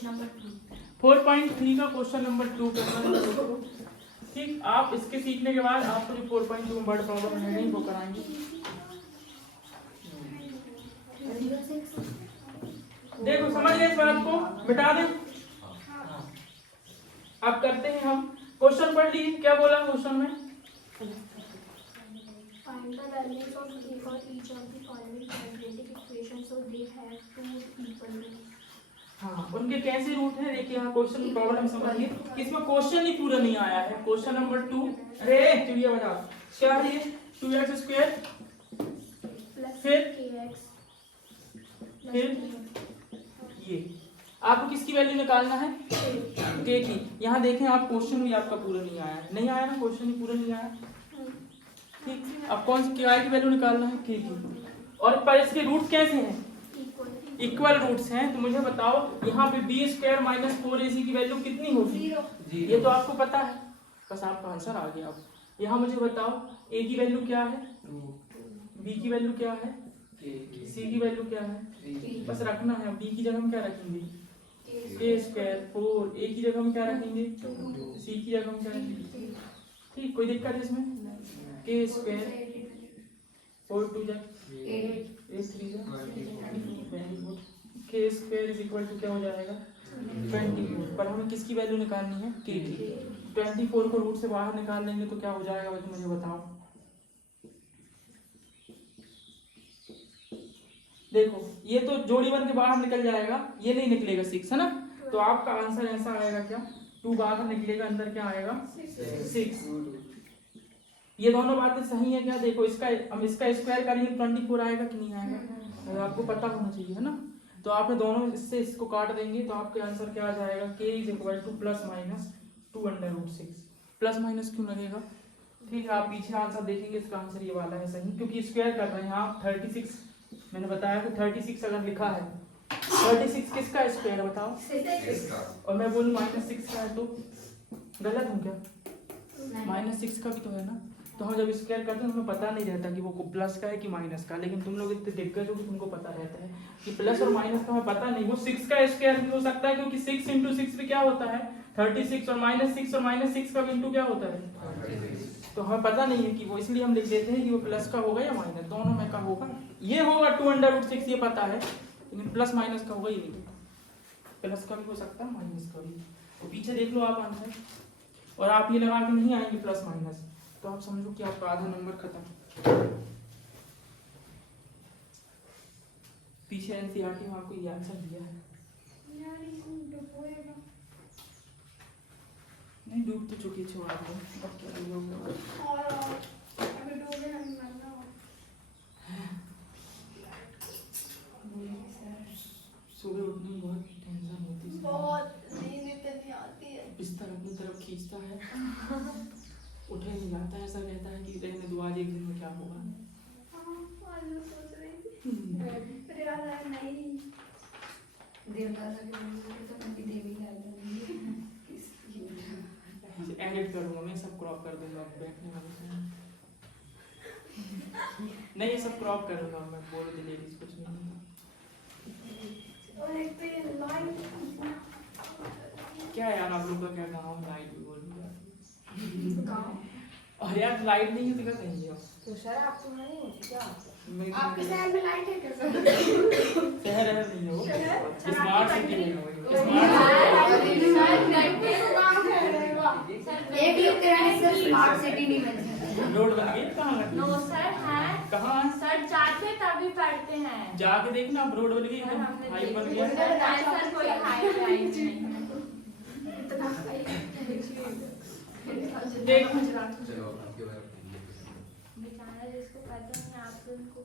4.3 का question number 2 करना है। ठीक, आप इसके सीखने के बाद आपको जो 4.2 में बर्ड प्रॉब्लम है नहीं वो कराएंगे। देखो समझ गए इस बात को, मिटा दें। अब करते हैं हम क्वेश्चन पढ़ लीजिए, क्या बोला क्वेश्चन में। Find the values of a for each of the following quadratic equations so they have two equal roots. हाँ, उनके कैसे रूट है देखिए। यहाँ क्वेश्चन प्रॉब्लम समझिए कि इसमें क्वेश्चन ही पूरा नहीं आया है। क्वेश्चन नंबर 2, अरे चिड़िया बता क्या है ये, 2x² फिर ये आपको किसकी वैल्यू निकालना है, k की। यहाँ देखें आप क्वेश्चन भी आपका पूरा नहीं आया है, नहीं आया ना, क्वेश्चन ही पूरा नहीं आया। ठीक, अब कौन सी की वैल्यू निकालना है, k की। और पर इसके रूट कैसे हैं, इक्वल रूट्स हैं। तो मुझे बताओ यहाँ पे b² - 4ac की वैल्यू कितनी होगी, ये तो आपको पता है, बस आपका आंसर आ गया। अब यहाँ मुझे बताओ a की वैल्यू क्या है, b की वैल्यू क्या है, c की वैल्यू क्या है, बस रखना है। b की जगह हम क्या रखेंगे, k²। 4 a की जगह हम क्या रखेंगे, c की जगह हम क्या रखेंगे। ठीक, कोई दिक्कत है इसमें, k²। 4 2 जा 8 3 जा k² क्या हो जाएगा 24। पर हमें किसकी वैल्यू निकालनी है, k की। 24 को रूट से बाहर निकाल लेंगे तो क्या हो जाएगा वैसे मुझे बताओ। देखो ये तो जोड़ी बन के बाहर निकल जाएगा, ये नहीं निकलेगा 6 है ना। तो आपका आंसर ऐसा आएगा क्या, 2 बाहर निकलेगा, अंदर क्या आएगा 6। ये दोनों बातें सही है क्या, देखो इसका हम इसका स्क्वायर करेंगे 24 आएगा कि नहीं आएगा, तो आपको पता होना चाहिए है ना। तो आपने दोनों इससे इसको काट देंगे तो आपके आंसर क्या आ जाएगा, k = ±2√6। प्लस माइनस क्यों लगेगा, ठीक है। आप पीछे आंसर देखेंगे, इसका आंसर ये वाला है सही, क्योंकि स्क्वायर कर रहे हैं आप। 36 मैंने बताया कि 36 अगर लिखा है, 36 किसका स्क्वायर बताओ, और मैं बोलूँ -6 का है तो गलत हूँ क्या, -6 का भी तो है ना। तो हम जब स्क्वायर करते हैं हमें पता नहीं रहता कि वो प्लस का है कि माइनस का, लेकिन तुम लोग इतने दिक्कत हो कि तुमको पता रहता है कि प्लस और माइनस का हमें पता नहीं। वो 6 का स्क्वायर भी हो सकता है, क्योंकि 6 × 6 भी क्या होता है 36, और -6 और -6 का इंटू क्या होता है। तो हमें पता नहीं है कि वो, इसलिए हम लिख देते हैं कि वो प्लस का होगा या माइनस, दोनों में का होगा। ये होगा 2√6 ये पता है, लेकिन प्लस माइनस का होगा ये नहीं, प्लस का भी हो सकता है माइनस का भी। तो पीछे देख लो आप आंसर, और आप ये लगा के नहीं आएंगे प्लस माइनस, तो आप समझो कि आपका आधा नंबर खत्म। पीछे एनसीईआरटी में आपको ये आंसर दिया है। नहीं डूब तो चुकी छो आप, अब क्या सुबह उठने में बहुत टेंशन होती है, बहुत नींद इतनी आती है, बिस्तर अपनी तरफ खींचता है, उठे नहीं जाता है, ऐसा रहता है कि रहने दो आज एक दिन में क्या होगा। एडिट करूंगा मैं, सब क्रॉप कर दूंगा बैठने वाले नहीं, ये सब क्रॉप करूंगा मैं, बोल दे लेडीज कुछ नहीं। क्या यार आप लोग का क्या गाँव लाइट भी बोल दिया, और यार लाइट नहीं है तो क्या कहेंगे तो सर आपको नहीं होती क्या, आपके शहर में लाइट है क्या सर? शहर है नहीं हो, स्मार्ट सिटी में हो, एक लोग सर स्मार्ट सिटी नहीं बन सकती। रोड बन गई कहाँ, नो सर है, कहाँ सर जाते तभी पढ़ते हैं, जाके देखना अब रोड बन गई, हाई बन गया। सर कोई हाई लाइट नहीं है। देख बेचारा जिसको पता नहीं, आप तो उनको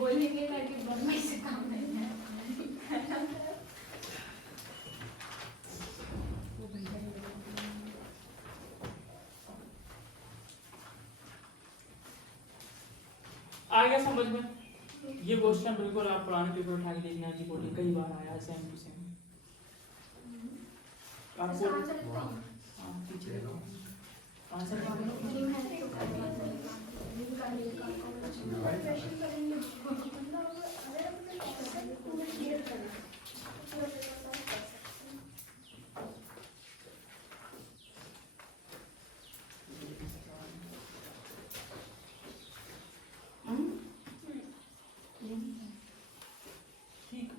बोलेंगे ना कि बम्बई से काम नहीं है। आ गया समझ में। ये क्वेश्चन बिल्कुल आप पुराने पेपर उठा के देखना कि बोलिए कई बार आया सेम टू सेम। आपको आंसर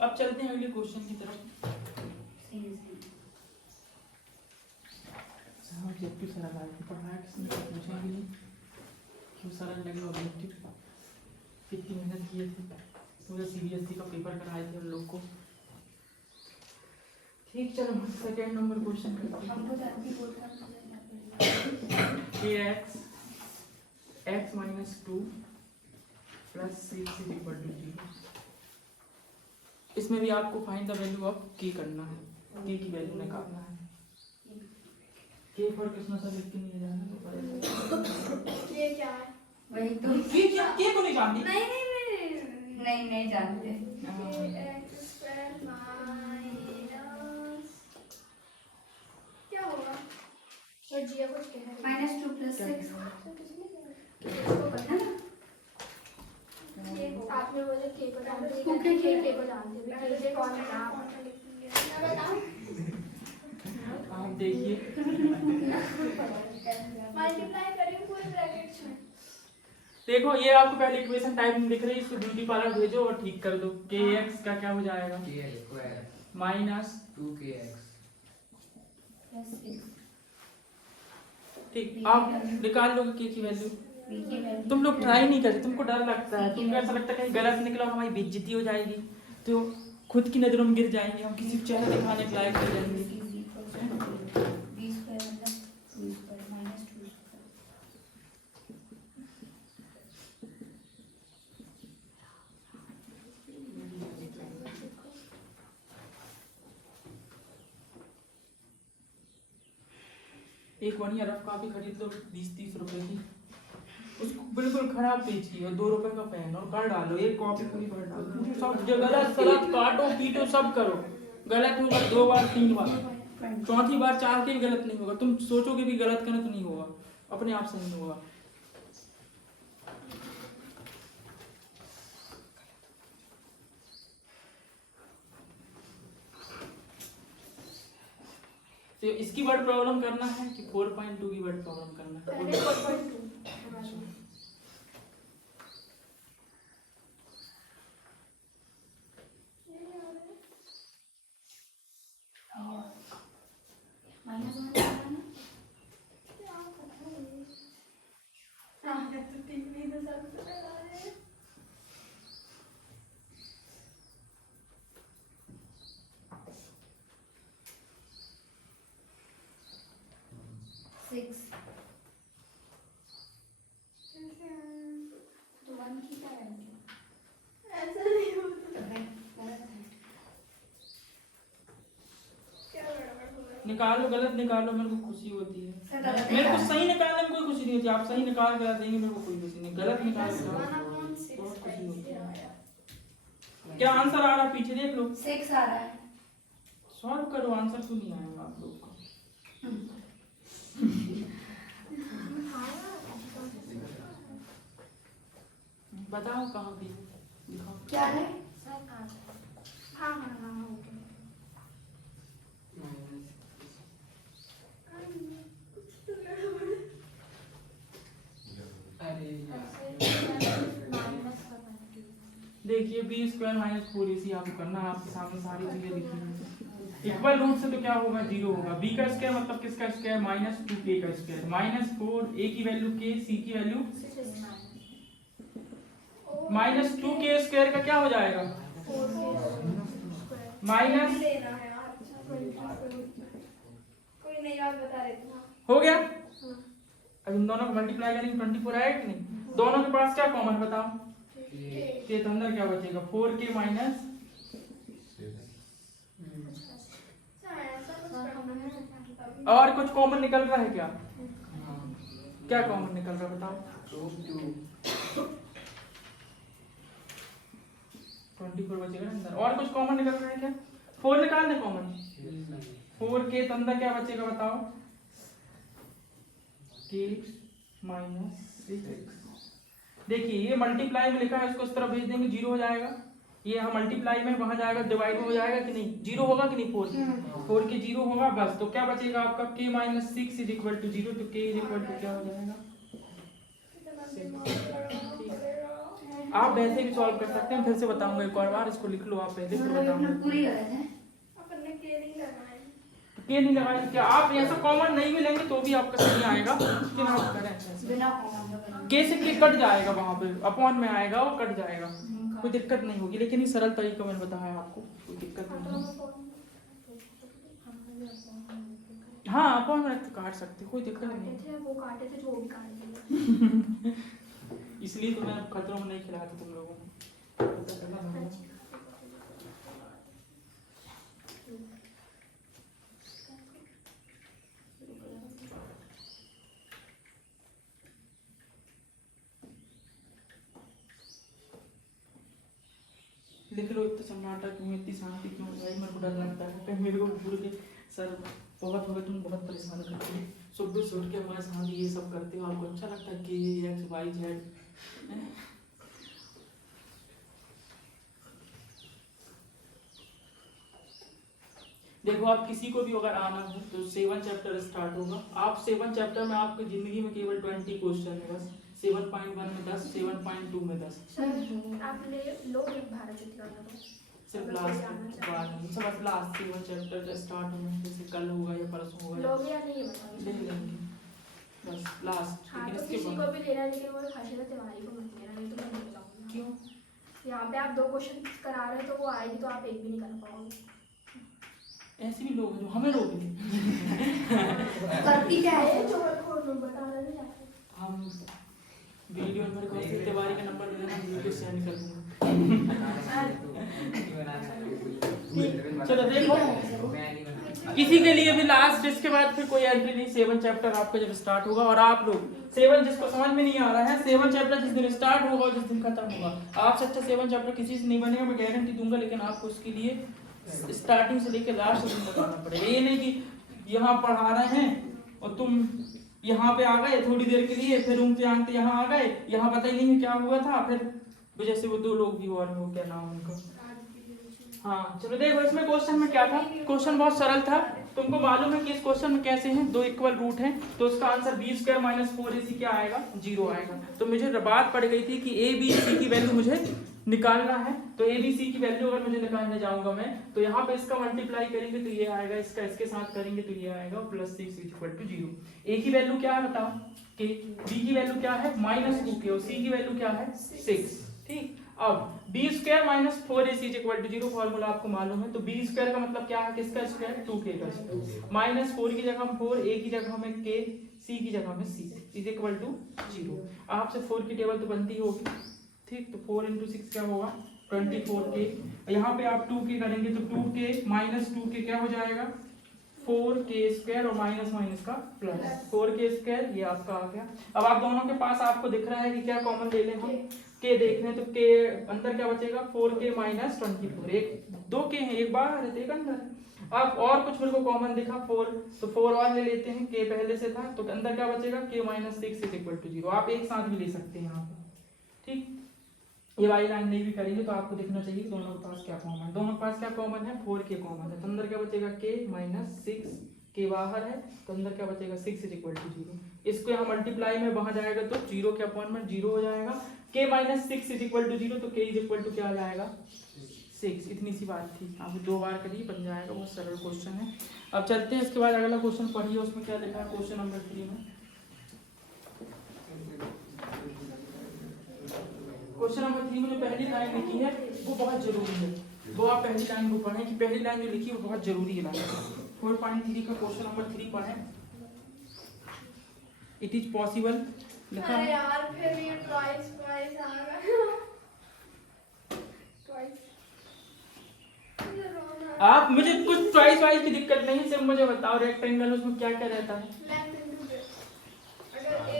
अब चलते हैं अगले क्वेश्चन की तरफ। ऑब्जेक्टिव सरल आया पढ़ाया किसने पूछेंगे नहीं क्यों सरल लगे ऑब्जेक्टिव, कितनी मेहनत किए थे, मुझे CBSE का पेपर कराए थे उन लोग को। ठीक, चलो सेकंड नंबर क्वेश्चन करते हैं। x minus 2 plus 6 is equal to 0। इसमें भी आपको find the value of k करना है, k की वैल्यू निकालना है। k फॉर किसना सा लिख के नहीं जाना, ये क्या है? वही तो k को नहीं जानती? नहीं जानते। x square minus क्या होगा? और g कुछ क्या है? -2 + 6 आपने बोले k को जानते हैं, k को जानते हैं, k कौन है आप? आप देखिए मल्टीप्लाई करें पूरे ब्रैकेट्स में। देखो ये आपको पहले इक्वेशन टाइप में दिख रही है, इसको ब्यूटी पार्लर भेजो और ठीक कर दो। kx का क्या हो जाएगा? Minus 2kx। ठीक, आप निकाल लोगे k की वैल्यू। तुम लोग ट्राई नहीं करते, तुमको डर लगता है, तुमको ऐसा लगता है कहीं गलत निकला हमारी बेइज्जती हो जाएगी, तो खुद की नजरों में गिर जाएंगे, हम किसी को चेहरा दिखाने के लायक हो जाएंगे। एक बढ़िया रफ कॉपी खरीद लो 20-30 रुपए की, उसको बिल्कुल खराब पेज की और 2 रुपए का पेन और कर डालो, एक कॉपी पूरी भर डालो, सब जो गलत सलत काटो पीटो सब करो, गलत होगा 2 बार 3 बार, चौथी बार 4 के भी गलत नहीं होगा, तुम सोचोगे भी गलत करना तो नहीं होगा, अपने आप से नहीं होगा। तो इसकी वर्ड प्रॉब्लम करना है कि 4.2 की वर्ड प्रॉब्लम करना है? पहले 4.2 निकालो, गलत निकालो, मेरे को खुशी होती है, मेरे को सही निकालने में कोई खुशी नहीं होती, आप सही निकाल कर देंगे मेरे को कोई खुशी नहीं, गलत निकाल बहुत खुशी होती है। क्या आंसर आ रहा पीछे देख लो, 6 आ रहा है। सॉल्व करो, आंसर क्यों नहीं आएगा आप लोग को? बताओ कहाँ पे दिखाओ क्या है? हाँ देखिए बी स्क्वायर माइनस 4 इसी आपको करना है, आपके सामने सारी चीजें लिखी हुई हैं। इक्वल रूट से तो क्या होगा 0 होगा, बी का स्क्वायर मतलब किसका स्क्वायर माइनस 2k का स्क्वायर, माइनस 4 a की वैल्यू k, c की वैल्यू माइनस 2k स्क्वायर का क्या हो जाएगा माइनस, कोई नहीं बात बता रहे थे। हो गया। अब इन दोनों को मल्टीप्लाई करेंगे 24 आएगा कि नहीं, दोनों के पास क्या कॉमन बताओ, के तो अंदर क्या बचेगा 4k माइनस, और कुछ कॉमन निकल रहा है क्या, क्या कॉमन निकल रहा है बताओ, 24 बचेगा अंदर, और कुछ कॉमन निकल रहा है क्या, 4 निकाल दे कॉमन, 4k तो अंदर क्या बचेगा बताओ, k माइनस 6। देखिए ये मल्टीप्लाई में लिखा है, इसको इस तरफ भेज देंगे 0 हो जाएगा, ये यहाँ मल्टीप्लाई में वहां जाएगा डिवाइड में हो जाएगा कि नहीं, 0 होगा कि नहीं, 4 के 0 होगा बस, तो क्या बचेगा आपका k minus 6 is equal to 0, तो k इज इक्वल टू क्या हो जाएगा आप वैसे भी सॉल्व कर सकते हैं, फिर से बताऊंगा एक और बार, इसको लिख लो आप पहले, फिर मतलब अपना बताऊंगा। पूरी गलत है। अपन ने के नहीं लगाए। के नहीं लगाए क्या आप? ऐसा कॉमन नहीं मिलेंगे तो भी आपका सही आएगा, लेकिन आप करें ऐसे। बिना कॉमन के से के कट जाएगा, वहां पे अपॉन में आएगा और कट जाएगा, कोई दिक्कत नहीं होगी। लेकिन ये सरल तरीका मैंने बताया आपको, कोई दिक्कत नहीं है। हाँ अपॉन में तो काट सकते, कोई दिक्कत नहीं है। काटे थे वो, काटे थे जो वो भी काट दिए। इसलिए तो मैं खतरों में नहीं खिलाता तुम लोगों को, पता चला ना। लिख लो, इतना सन्नाटा क्यों, इतनी शांति क्यों भाई? मेरे को डर लगता है कहीं मेरे को भूल के सर बहुत हो गए, तुम बहुत परेशान करते हो, सुबह से उठ के हमारे साथ ये सब करते हो, आपको अच्छा लगता है कि एक्स वाई जेड। देखो आप किसी को भी अगर आना हो तो 7 चैप्टर स्टार्ट होगा। आप 7 चैप्टर में आपकी जिंदगी में केवल 20 क्वेश्चन है बस। 7.1 में 10, 7.2 में 10। सर आप ले लोग एक भारत ज्योति का तो सिर्फ लास्ट बार नहीं, सब लास्ट 7 चैप्टर का स्टार्ट होगा, जैसे कल होगा या परसों होगा, लोग या नहीं बताओ ले लेंगे बस लास्ट। हाँ लेकिन तो इसके किसी बाद को भी लेना है, लेकिन वो हर्षिता तिवारी को मत लेना, नहीं तो मैं नहीं बताऊंगा। क्यों? यहाँ पे आप 2 क्वेश्चन करा रहे हो तो वो आएगी तो आप एक भी नहीं कर पाओगे। ऐसे भी लोग हैं जो हमें रोक दें। करती क्या है? जो बताना नहीं चाहते। हम वीडियो मेरे को तिवारी का नंबर दे देना, वीडियो सेंड कर दूंगा। चलो देखो, किसी के लिए भी लास्ट, इसके बाद फिर कोई एंट्री नहीं। 7 चैप्टर आपका जब स्टार्ट होगा, और आप लोग 7 जिसको समझ में नहीं आ रहा है, 7 चैप्टर जिस दिन स्टार्ट होगा और जिस दिन खत्म होगा, आपसे अच्छा 7 चैप्टर किसी से नहीं बनेगा, मैं गारंटी दूंगा। लेकिन आपको उसके लिए स्टार्टिंग से लेकर लास्ट दिन तक आना पड़ेगा। ये नहीं कि यहाँ पढ़ा रहे हैं और तुम यहाँ पे आ गए थोड़ी देर के लिए, फिर रूम पे आते यहाँ आ गए, यहाँ पता ही नहीं क्या हुआ था, फिर जैसे वो 2 लोग भी और वो क्या नाम उनका। हाँ चलो देखो, इसमें क्वेश्चन में क्या था। क्वेश्चन बहुत सरल था, तुमको मालूम है कि इस क्वेश्चन में कैसे हैं, 2 इक्वल रूट हैं, तो उसका आंसर b² - 4ac क्या आएगा? 0 आएगा। तो मुझे बात पड़ गई थी कि a b c की वैल्यू मुझे निकालना है। तो a b c की वैल्यू अगर मुझे निकालने जाऊंगा मैं, तो यहाँ पे इसका मल्टीप्लाई करेंगे तो ये आएगा, इसका इसके साथ करेंगे तो ये आएगा, +6 = 0। a की वैल्यू क्या है बताओ, k, b की वैल्यू क्या है -2k, और c की वैल्यू क्या है 6। ठीक, अब b² - 4ac = 0 फॉर्मूला आपको मालूम है। तो b² का मतलब क्या है, किसका स्क्वायर? 2k का स्क्वायर। -4 की जगह हम 4, a की जगह में k, c की जगह में c = 0। आपसे 4 की टेबल तो बनती होगी, ठीक। तो 4 × 6 क्या होगा? 24k। यहाँ पे आप 2k करेंगे तो 2k - 2k क्या हो जाएगा? 4k² और माइनस माइनस का प्लस 4k², ये आपका आ गया। अब आप दोनों के पास आपको दिख रहा है कि क्या कॉमन ले लें हम, k देख रहे हैं, तो k अंदर क्या बचेगा? 4k - 24। एक 2k है, एक बाहर है तो एक अंदर है। अब और कुछ मेरे को कॉमन दिखा 4, तो 4 और ले लेते हैं, k पहले से था, तो अंदर क्या बचेगा? k - 6 = 0। आप एक साथ भी ले सकते हैं यहाँ पे, ठीक। ये वाली लाइन नहीं भी करेंगे तो आपको दिखना चाहिए दोनों के पास क्या कॉमन है। दोनों के पास क्या कॉमन है? 4k कॉमन है, तो अंदर क्या बचेगा? k - 6, k बाहर है तो अंदर क्या बचेगा? 6 = 0। इसको यहाँ मल्टीप्लाई में वहां जाएगा तो 0 के अपॉन में 0 हो जाएगा। k - 6 = 0, तो k = क्या आ जाएगा? 6। इतनी सी बात थी, आप 2 बार करिए बन जाएगा, बहुत सरल क्वेश्चन है। अब चलते हैं इसके बाद अगला क्वेश्चन पढ़िए, उसमें क्या लिखा है क्वेश्चन नंबर 3 में। क्वेश्चन नंबर 3 में जो पहली लाइन लिखी है वो बहुत जरूरी है, वो आप पहली लाइन को पढ़ें कि पहली लाइन जो लिखी है वो बहुत जरूरी है लाइन। 4.3 का क्वेश्चन नंबर 3 पढ़ें। इट इज पॉसिबल लिखा अरे हाँ है। यार फिर ये ट्वाइस आ गया। आप मुझे कुछ चॉइस वाइज की दिक्कत नहीं है, सिर्फ मुझे बताओ रेक्टेंगल उसमें क्या क्या रहता है,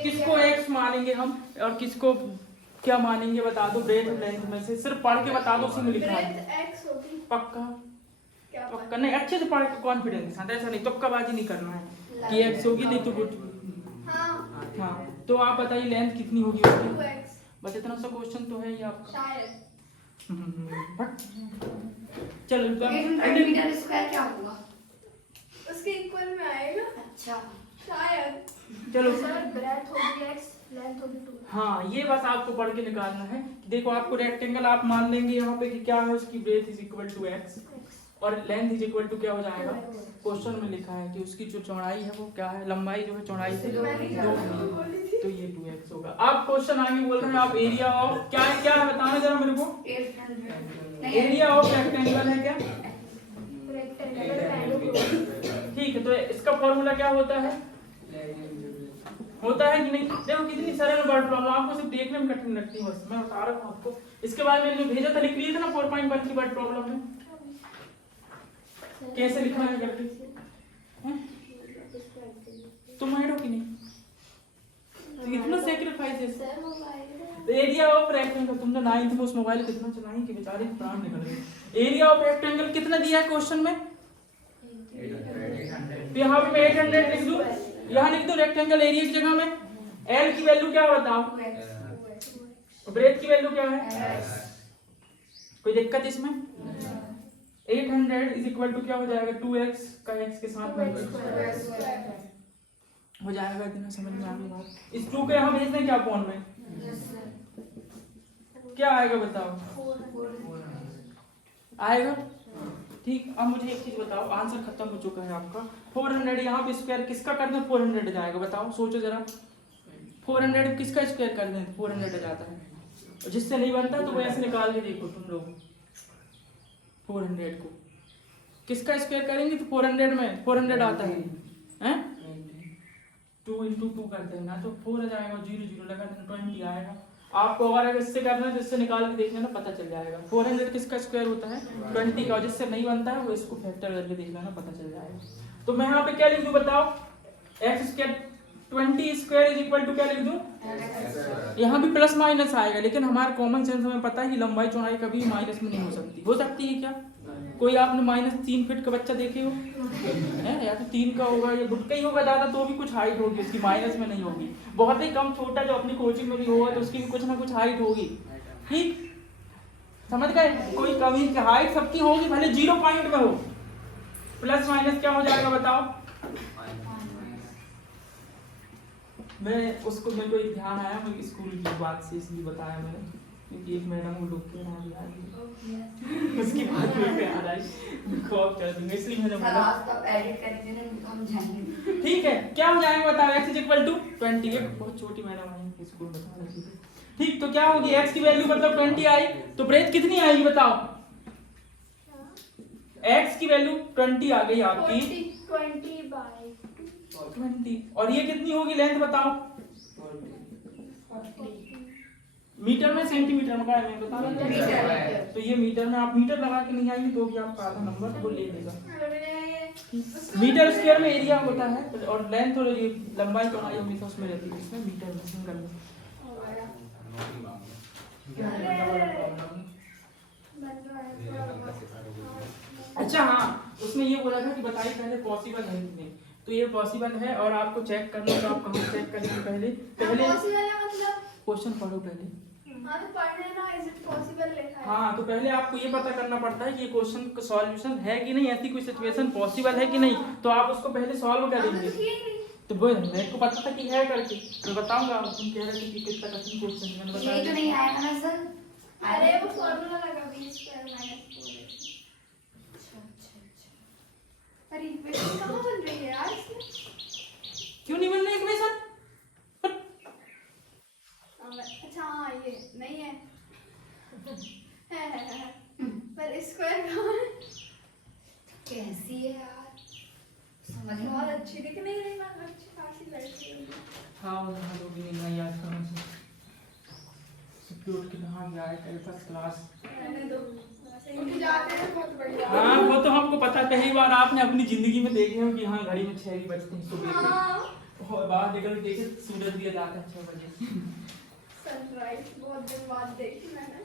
किसको x मानेंगे हम और किसको क्या मानेंगे बता दो। ब्रेथ और लेंथ में से सिर्फ पढ़ के बता दो, उसी में लिखा है। पक्का पक्का नहीं, अच्छे से पढ़ के कॉन्फिडेंस के साथ, ऐसा नहीं तुक्काबाजी नहीं करना है कि x होगी नहीं तो गुड। हाँ तो आप बताइए लेंथ कितनी होगी उसकी, बस इतना सा क्वेश्चन तो है ये आपका। चलो मीटर² क्या होगा? उसके इक्वल में आएगा अच्छा शायद। चलो सर ब्रेथ होगी x, लेंथ होगी 2। हाँ, ये बस आपको पढ़ के निकालना है। देखो आपको रेक्टेंगल आप मान लेंगे यहाँ पे कि क्या है, उसकी breadth is equal to x और लेंथ इज इक्वल टू क्या हो जाएगा, क्वेश्चन में लिखा है कि उसकी जो चौड़ाई है वो क्या है, लंबाई जो है चौड़ाई से 2 तो ये 2x होगा। आप क्वेश्चन आगे बोल रहे हैं, आप एरिया ऑफ क्या है बताना जरा मेरे को। 800 एरिया ऑफ रेक्टेंगल है क्या, रेक्टेंगल ठीक है। तो इसका फॉर्मूला क्या होता है कि नहीं। देखो कितनी सरल वर्ड प्रॉब्लम, आपको सिर्फ देखने में कठिन लगती है, बस मैं बता रहा हूँ आपको। इसके बाद मैंने जो भेजा था लिख लिया था ना 4.1 की वर्ड प्रॉब्लम में, कैसे लिखना है करके। तुम हाइड हो कि नहीं, तो कितना सेक्रीफाइस है। एरिया ऑफ रेक्टेंगल, तुमने 9th में उस मोबाइल कितना चलाई कि बेचारे प्राण निकल गए। एरिया ऑफ रेक्टेंगल कितना दिया है क्वेश्चन में, तो यहाँ पे मैं 800 लिख दूं, यहाँ लिख दो रेक्टेंगल एरिया की जगह में। एल की वैल्यू क्या बताओ, ब्रेथ की वैल्यू क्या है, कोई दिक्कत इसमें। 800 इज इक्वल टू क्या हो जाएगा, 2x का x के साथ में हो जाएगा। इतना समझ में आ गई बात। इस 2 को यहाँ भेजने क्या अपॉन में क्या आएगा बताओ, आएगा ठीक। अब मुझे एक चीज बताओ, आंसर खत्म हो चुका है आपका। 400 यहाँ पे स्क्वायर किसका कर दें, 400 जाएगा, बताओ सोचो जरा। 400 किसका स्क्वायर कर दें, 400 जाता है। जिससे नहीं बनता तो वो ऐसे निकाल के देखो तुम लोग। 400 को किसका स्क्वायर करेंगे तो 400 में 400 आता है, हैं 2 into 2 करते हैं ना, तो 4 आ जाएगा, 0 0 लगा देना, 20 आएगा। आपको अगर इससे करना है तो इससे निकाल के देखना ना, पता चल जाएगा। 400 किसका स्क्वायर होता है 20 का, जिससे नहीं बनता है वो इसको फैक्टर करके देखना ना, पता चल जाएगा। तो मैं यहाँ पे क्या लिख दूं बताओ, x square 20 square is equal to क्या लिख दूं, यहाँ भी प्लस माइनस आएगा, लेकिन हमारे कॉमन सेंस हमें पता है कि लंबाई चौड़ाई कभी माइनस में नहीं हो सकती है क्या। कोई आपने -3 फीट का बच्चा देखे हो है, या तो 3 का होगा या बुटका ही होगा दादा, तो भी कुछ हाइट होगी उसकी, माइनस में नहीं होगी। बहुत ही कम छोटा जो अपनी कोचिंग में भी होगा तो उसकी भी कुछ ना कुछ हाइट होगी, ठीक समझ गए। कोई कमी हाइट सबकी होगी, भले 0 पॉइंट में हो, प्लस माइनस क्या हो जाएगा बताओ। मैं उसको मेरे को एक ध्यान आया, मैं स्कूल की बात से इसलिए बताया मैंने, क्योंकि एक मैडम वो लोग के उसकी बात में प्यार आई, खौफ कर दूंगा इसलिए मैंने बोला एडिट करके ना हम जाएंगे। ठीक है। क्या हो जाएगा बताओ, x इक्वल टू 20। बहुत छोटी मैडम आई स्कूल बता रही थी, ठीक। तो क्या होगी, x की वैल्यू मतलब 20 आई, तो ब्रेथ कितनी आएगी बताओ। x की वैल्यू 20 आ गई आपकी, 20 और ये कितनी होगी लेंथ बताओ, मीटर में सेंटीमीटर में, मैं बता रहा हूँ। तो ये मीटर में, आप मीटर लगा के नहीं आएंगे तो भी आपका आधा नंबर वो ले लेगा। मीटर स्क्वायर में एरिया होता है और लेंथ और ये लंबाई चौड़ाई हमेशा उसमें रहती है, इसमें मीटर में सिंगल में। अच्छा हाँ, उसमें ये बोला था कि बताइए पहले पॉसिबल है कि नहीं, तो ये पॉसिबल है। और आपको चेक करना तो आप कहाँ चेक करेंगे, पहले क्वेश्चन पढ़ो पहले। हाँ तो पढ़ने ना, इज इट पॉसिबल लिखा है। हाँ तो पहले आपको ये पता करना पड़ता है कि ये क्वेश्चन का सॉल्यूशन है कि नहीं, ऐसी कोई सिचुएशन पॉसिबल है कि नहीं, तो आप उसको पहले सॉल्व करेंगे। तो वो मेरे को पता था कि है करके, मैं बताऊंगा। तुम कह रहे थे कि कितना कठिन क्वेश्चन है, मैंने बताया तो नहीं आएगा ना सर। अरे वो फार्मूला लगा b स्क्वायर माइनस 4ac। अरे इक्वेशन कहाँ बन रही है यार इसमें, क्यों नहीं बन रही इक्वेशन। अच्छा हाँ ये नहीं है, पर स्क्वायर कहाँ है, कैसी है यार, समझ में बहुत अच्छी दिख नहीं रही, मैं अच्छी खासी लड़की हूँ। हाँ वो लोग भी नहीं याद करो से सिक्योर के कहाँ गया है फर्स्ट क्लास। रहने दो, उठ जाते हैं बहुत बढ़िया। हाँ वो तो हमको पता, पहली बार आपने अपनी जिंदगी में देखे हो कि हाँ घड़ी में 6 बजते हैं सुबह के, और बाहर निकल के देखे सूरज दिया जाता है 6 बजे। सनराइज बहुत दिन बाद देखी मैंने।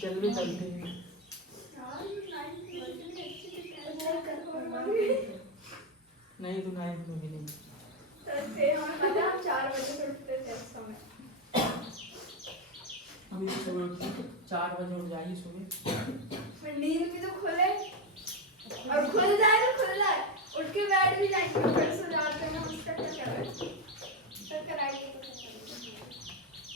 जल्दी चलते हैं। नहीं तो नहीं तो भी नहीं। हमें पता हम 4 बजे से उठते थे उस समय। अभी तो सुबह 4 बजे उठ जाएगी सुबह। नींद भी तो खुले और खुल जाए तो खुल जाए। उठ के बैठ भी जाएंगे फिर सो जाते हैं उसका क्या करें सर कराएंगे तो क्या करेंगे।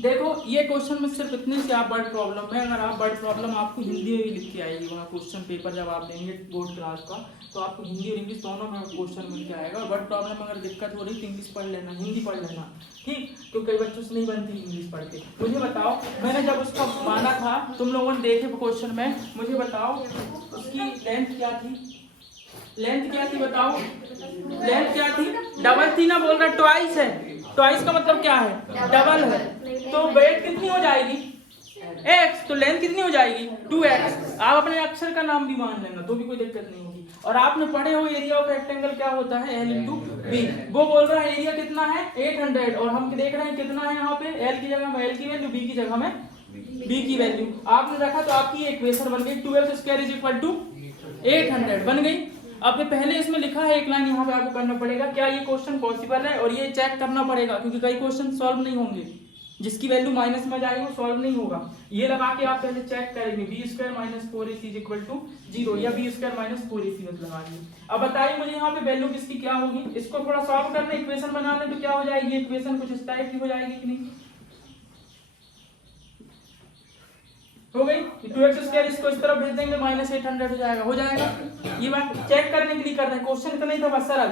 देखो ये क्वेश्चन में सिर्फ इतने से आप वर्ड प्रॉब्लम में, अगर आप वर्ड प्रॉब्लम आपको हिंदी में भी लिख के आएगी वहाँ क्वेश्चन पेपर जब आप देंगे बोर्ड क्लास का, तो आपको हिंदी और इंग्लिश दोनों में क्वेश्चन मिल के आएगा। वर्ड प्रॉब्लम अगर दिक्कत हो रही तो इंग्लिश पढ़ लेना, हिंदी पढ़ लेना, ठीक, क्योंकि कई बच्चों से नहीं बनती इंग्लिश पढ़ के। मुझे बताओ, मैंने जब उसका माना था तुम लोगों ने देखे क्वेश्चन में, मुझे बताओ उसकी लेंथ क्या थी, लेंथ क्या थी बताओ, लेंथ क्या थी, डबल थी ना, बोल रहा ट्वाइस है, ट्वाइस का मतलब क्या है, डबल है, तो वेट कितनी हो जाएगी x, तो लेंथ कितनी हो जाएगी 2x। आप अपने अक्षर का नाम भी मान लेना तो भी कोई दिक्कत नहीं होगी। और आपने पढ़े हो एरिया ऑफ रेक्टेंगल क्या होता है, l इंटू बी। वो बोल रहा है एरिया कितना है 800, और हम देख रहे हैं कितना है यहाँ पे, l की जगह में l की वैल्यू, b की जगह में b की वैल्यू आपने रखा, तो आपकी इक्वेशन बन गई 2x² = 800 बन गई। आपने पहले इसमें लिखा है एक लाइन, यहाँ पे आपको करना पड़ेगा क्या ये क्वेश्चन पॉसिबल है, और ये चेक करना पड़ेगा क्योंकि कई क्वेश्चन सॉल्व नहीं होंगे, जिसकी वैल्यू माइनस में जाएगी वो सॉल्व नहीं होगा। ये लगा के आप पहले चेक करेंगे b² - 4ac = 0 या b² - 4ac बस लगा लीजिए। अब बताइए मुझे यहाँ पे वैल्यू किसकी क्या होगी, इसको थोड़ा सॉल्व करना, इक्वेशन बनाने तो क्या हो जाएगी, इक्वेशन कुछ इस टाइप की हो जाएगी कि नहीं, हो गई। 2x² इसको इस तरफ भेज देंगे, -800 हो जाएगा, हो जाएगा। ये बात चेक करने के लिए कर रहे हैं, क्वेश्चन इतना ही था बस सरल,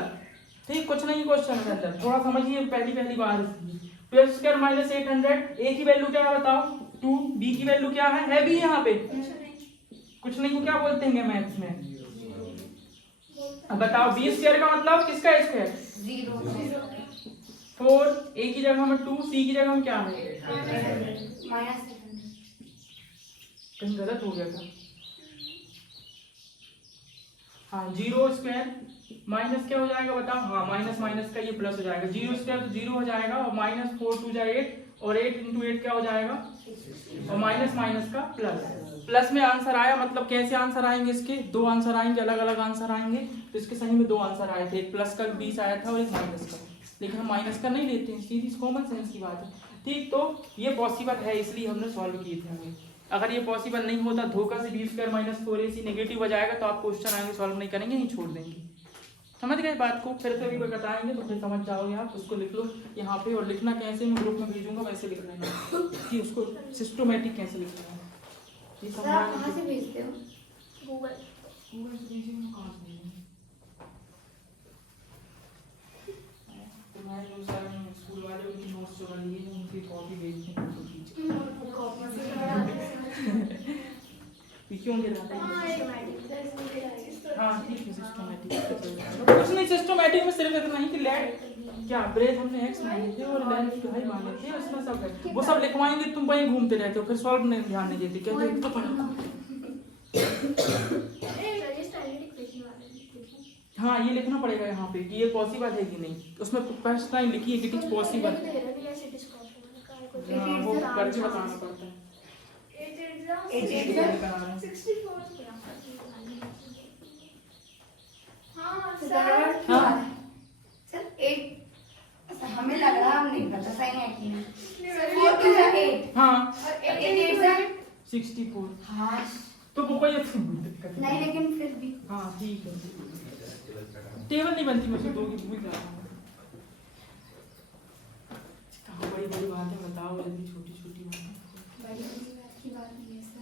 ठीक, कुछ नहीं क्वेश्चन के अंदर, थोड़ा समझिए पहली बार इसलिए। 2x² - 800, a की वैल्यू क्या है बताओ 2, b की वैल्यू क्या है भी यहाँ पे कुछ नहीं को क्या बोलते हैं मैथ्स में, अब बताओ b² का मतलब किसका स्क्वायर 0 4, a की जगह में 2, c की जगह में क्या है, -800 कहीं गलत हो गया था, हाँ 0² माइनस क्या हो जाएगा बताओ, हाँ माइनस का ये प्लस हो जाएगा, 0² तो 0 हो जाएगा, और -4 2 जा 8, और 8 × 8 क्या हो जाएगा, और माइनस का प्लस में आंसर आया, मतलब कैसे आंसर आएंगे इसके, दो आंसर आएंगे, अलग अलग आंसर आएंगे, तो इसके सही में दो आंसर आए थे, एक प्लस का 20 आया था और एक माइनस का, लेकिन हम माइनस का नहीं लेते हैं, सीधी कॉमन सेंस की बात है, ठीक। तो ये पॉसिबल है इसलिए हमने सॉल्व किए थे हमें, अगर ये पॉसिबल नहीं होता धोखा से b² - 4ac नेगेटिव हो जाएगा, तो आप क्वेश्चन आएंगे सॉल्व नहीं करेंगे, यहीं छोड़ देंगे। समझ गए बात को, फिर से भी बताएंगे तो फिर समझ जाओगे आप, उसको लिख लो यहाँ पे, और लिखना कैसे मैं ग्रुप में भेजूंगा वैसे लिख लेना कि उसको सिस्टमैटिक कैसे लिखना है, ये सर आप कहाँ से भेजते हो, गूगल गूगल से भेजेंगे, कहाँ से भेजेंगे, तो मैं जो सर स्कूल वाले उनकी नोट्स जो बन लिए उनकी कॉपी भेजते हैं क्यों दे रहा था, हाँ ठीक है सिस्टमैटिक, कुछ नहीं सिस्टमैटिक में सिर्फ इतना ही कि लेट क्या ब्रेथ हमने x माने थे और लेंथ y माने थे, उसमें सब है, वो सब लिखवाएंगे, तुम वहीं घूमते रहते हो, फिर सॉल्व नहीं ध्यान नहीं देते, कहते हो तो पढ़ो। हाँ ये लिखना पड़ेगा यहाँ पे कि ये पॉसिबल है कि नहीं, उसमें फर्स्ट टाइम लिखिए कि इट इज पॉसिबल, वो करके बताना पड़ता है। हाँ सर 8 हमें लग रहा हम नहीं पता सही है कि नहीं, 4 2 8 हाँ और 8 सर 64, हाँ तो वो कोई अच्छी दिक्कत नहीं, लेकिन फिर भी हाँ ठीक है, टेबल नहीं बनती मुझे दो की भूल गया, कहाँ बड़ी बड़ी बातें बताओ, जल्दी छोटी छोटी बातें, बड़ी बात की बात नहीं है सर।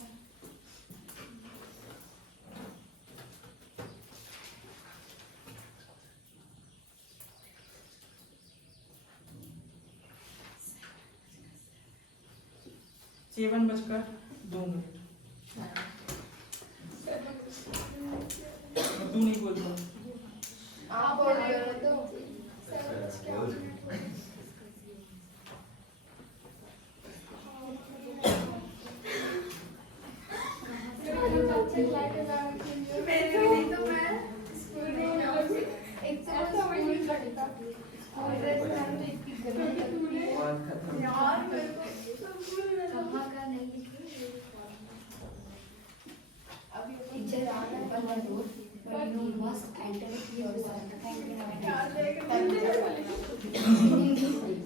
सेवन बजकर 2 मिनट, तू नहीं बोलता, आप बोल रहे हो तो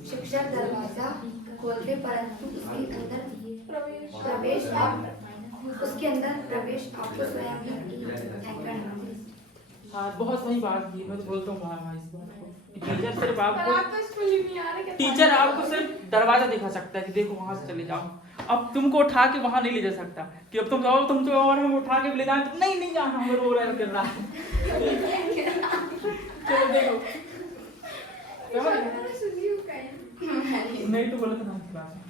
शिक्षक दरवाजा खोलते परंतु उसके अंदर प्रवेश आपको स्वयं ही हाँ बहुत सही बात की, मैं तो बोलता हूँ वहाँ इस बात को कि टीचर सिर्फ आपको स्कूल ही नहीं आ रहे टीचर आपको सिर्फ दरवाजा दिखा सकता है कि देखो वहां से चले जाओ। अब तुमको उठा के वहां नहीं ले जा सकता कि अब तुम जाओ तुम तो और हम उठा के ले जाए तो नहीं जाना, हम रो रहा कर रहा है। चलो देखो नहीं तो बोला था क्लास में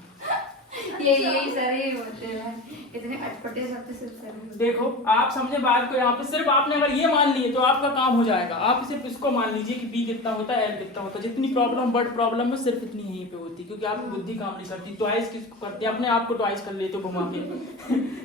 यही सर ही होते हैं, इतने अटपटे शब्द सिर्फ सर ही होते हैं। देखो आप समझे बात को, यहाँ पे सिर्फ आपने अगर ये मान लिए तो आपका काम हो जाएगा। आप सिर्फ इसको मान लीजिए कि बी कितना होता है एल कितना होता है। जितनी प्रॉब्लम बट प्रॉब्लम में सिर्फ इतनी यहीं पे होती है क्योंकि आपकी बुद्धि काम नहीं करती। ट्वाइस किसको करते हैं, अपने आप को ट्वाइस कर लेते हो घुमा के।